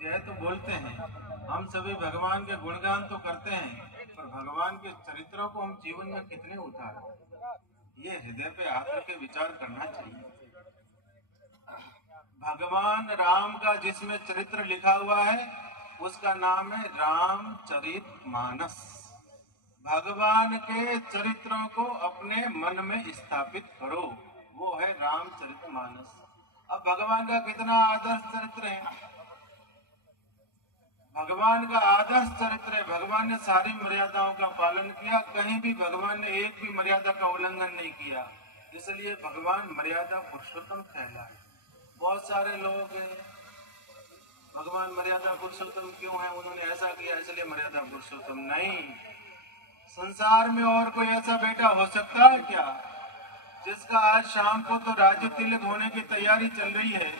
जय तो बोलते हैं, हम सभी भगवान के गुणगान तो करते हैं, पर भगवान के चरित्रों को हम जीवन में कितने उतारें, ये हृदय पे आकर के विचार करना चाहिए। भगवान राम का जिसमें चरित्र लिखा हुआ है उसका नाम है रामचरितमानस। भगवान के चरित्रों को अपने मन में स्थापित करो, वो है रामचरितमानस। अब भगवान का कितना आदर्श चरित्र है, भगवान का आदर्श चरित्र है। भगवान ने सारी मर्यादाओं का पालन किया, कहीं भी भगवान ने एक भी मर्यादा का उल्लंघन नहीं किया, इसलिए भगवान मर्यादा पुरुषोत्तम कहलाए। बहुत सारे लोग भगवान मर्यादा पुरुषोत्तम क्यों है, उन्होंने ऐसा किया इसलिए मर्यादा पुरुषोत्तम नहीं। संसार में और कोई ऐसा बेटा हो सकता है क्या जिसका आज शाम को तो राज्य तिलक होने की तैयारी चल रही है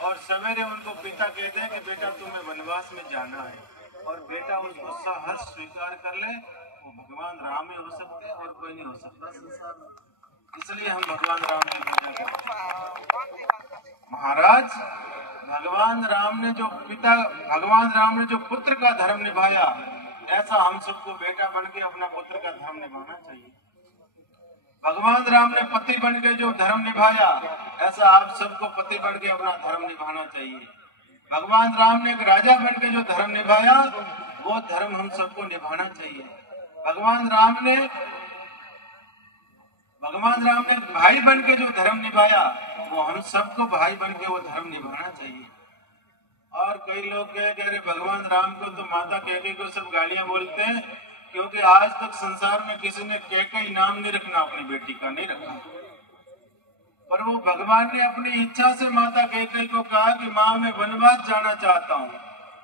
और सवेरे उनको पिता कहते हैं कि बेटा तुम्हें वनवास में जाना है, और बेटा उसको सहर्ष स्वीकार कर ले, वो भगवान राम ही हो सकते हैं और कोई नहीं हो सकता संसार में। इसलिए हम भगवान राम की पूजा करते हैं। महाराज, भगवान राम ने जो पुत्र का धर्म निभाया, ऐसा हम सबको बेटा बन के अपना पुत्र का धर्म निभाना चाहिए। भगवान राम ने पति बन के जो धर्म निभाया, ऐसा आप सबको पति बन के अपना धर्म निभाना चाहिए। भगवान राम ने एक राजा बन के जो धर्म निभाया, वो धर्म हम सबको निभाना चाहिए। भगवान राम ने भाई बन के जो धर्म निभाया, वो हम सबको भाई बन के वो धर्म निभाना चाहिए। और कई लोग कह रहे भगवान राम को तो माता कैकेयी को सब गालियां बोलते हैं, क्योंकि आज तक संसार में किसी ने कैकेयी नाम नहीं रखना, अपनी बेटी का नहीं रखा। पर वो भगवान ने अपनी इच्छा से माता कैकेयी को कहा कि माँ मैं वनवास जाना चाहता हूँ।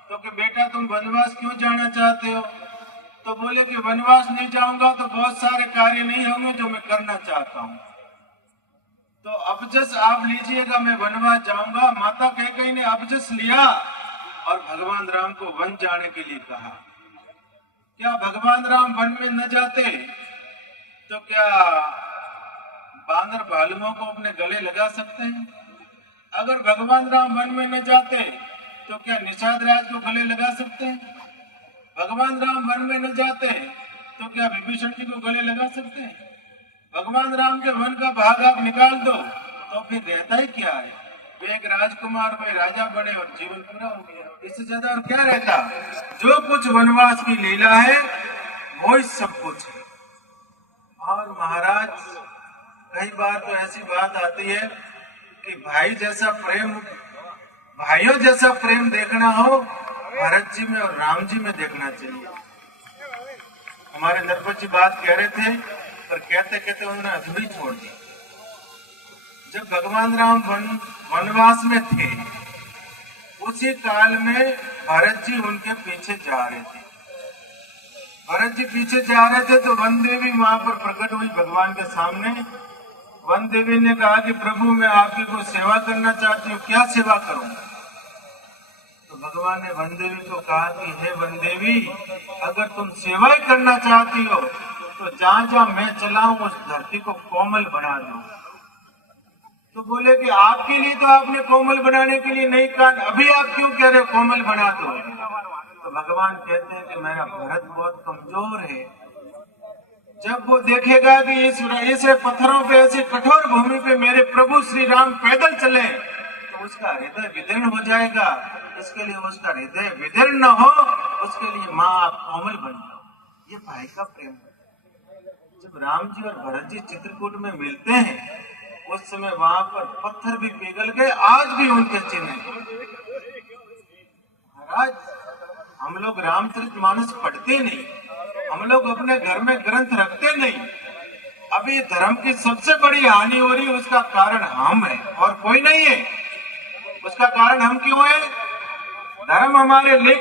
तो कि बेटा तुम वनवास क्यों जाना चाहते हो? तो बोले कि वनवास नहीं जाऊंगा तो बहुत सारे कार्य नहीं होंगे जो मैं करना चाहता हूँ, तो अबजस आप लीजिएगा, मैं वनवास जाऊंगा। माता कैकेयी ने अबजस लिया और भगवान राम को वन जाने के लिए कहा। क्या भगवान राम वन में न जाते तो क्या बानर भालुओं को अपने गले लगा सकते हैं? अगर भगवान राम वन में न जाते तो क्या निषाद राज को गले लगा सकते हैं? भगवान राम वन में न जाते तो क्या विभीषण जी को गले लगा सकते हैं? भगवान राम के वन का भाग आप निकाल दो तो फिर रहता ही क्या है? वे एक राजकुमार वे राजा बने और जीवन पूरा हो गया, इससे ज्यादा और क्या रहता? जो कुछ वनवास की लीला है वो ही सब कुछ है। और महाराज, कई बार तो ऐसी बात आती है कि भाइयों जैसा प्रेम देखना हो, भरत जी में और राम जी में देखना चाहिए। हमारे नरपत जी बात कह रहे थे, पर कहते कहते उन्होंने अधूरी छोड़ दी। जब भगवान राम वनवास में थे, उसी काल में भरत जी उनके पीछे जा रहे थे। भरत जी पीछे जा रहे थे तो वन देवी वहां पर प्रकट हुई भगवान के सामने। वन देवी ने कहा कि प्रभु मैं आपकी कोई सेवा करना चाहती हूँ, क्या सेवा करूं? तो भगवान ने वन देवी को कहा कि हे वन देवी, अगर तुम सेवा ही करना चाहती हो तो जहां जहां मैं चलाऊं उस धरती को कोमल बना दो। तो बोले कि आपके लिए तो आपने कोमल बनाने के लिए नहीं कहा, अभी आप क्यों कह रहे हो कोमल बना दो? तो भगवान कहते हैं कि मेरा भरत बहुत कमजोर है। जब वो देखेगा कि इस पत्थरों पे, ऐसी कठोर भूमि पे मेरे प्रभु श्री राम पैदल चले, तो उसका हृदय विदीर्ण हो जाएगा। इसके लिए उसका हृदय विदीर्ण न हो, उसके लिए माँ आप कोमल बन जाओ। ये भाई का प्रेम है। जब राम जी और भरत जी चित्रकूट में मिलते हैं, उस समय वहां पर पत्थर भी पिघल गए, आज भी उनके चिन्ह हैं। महाराज, हम लोग रामचरितमानस पढ़ते नहीं, हम लोग अपने घर में ग्रंथ रखते नहीं। अभी धर्म की सबसे बड़ी हानि हो रही, उसका कारण हम है और कोई नहीं है। उसका कारण हम क्यों है? धर्म हमारे लेख